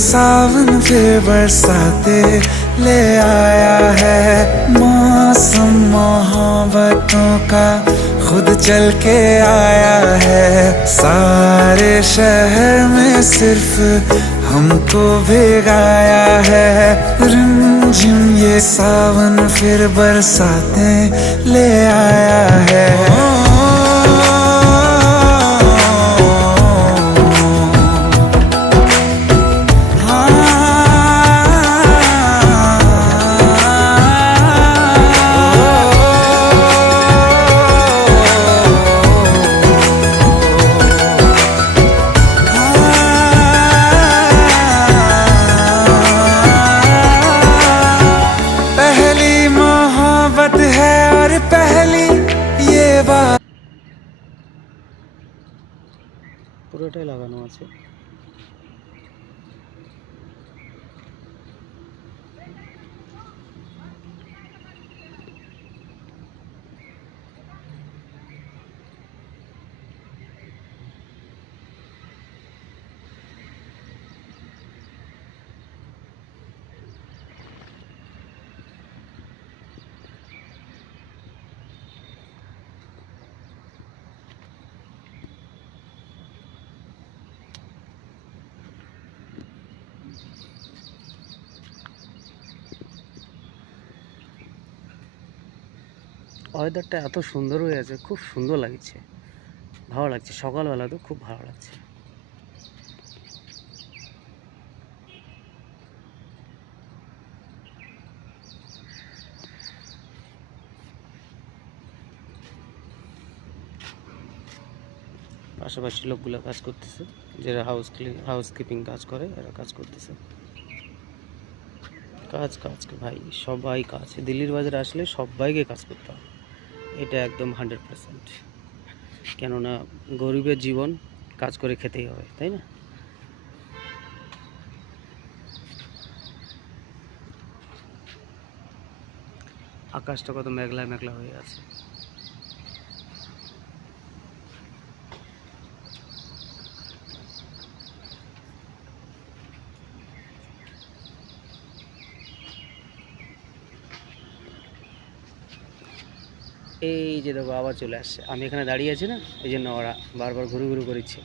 सावन फिर बरसाते ले आया है। मौसम मोहब्बतों का खुद चल के आया है। सारे शहर में सिर्फ हमको भिगाया है। रिमझिम ये सावन फिर बरसाते ले आया है। है और पहली ये बात পুরোটাই লাগানো আছে। ওয়েদারটা এত সুন্দর হয়ে আছে, খুব সুন্দর লাগছে, ভালো লাগছে। সকালবেলা তো খুব ভালো লাগছে। পাশাপাশি লোকগুলো কাজ করতেছে, যারা হাউসকিপিং কাজ করে, এরা কাজ করতেছে। কাজ কাজ ভাই, সবাই কাজ। দিল্লির বাজারে আসলে সবাইকে কাজ করতে হবে, এটা একদম 100%। কেননা গরিবের জীবন, কাজ করে খেতেই হবে, তাই না? আকাশটা কত মেঘলা মেঘলা হয়ে আছে। এই যে দেখো আবার চলে আসছে। আমি এখানে দাঁড়িয়ে আছি না, এই জন্য ওরা বারবার ঘুরু ঘুরু করছে।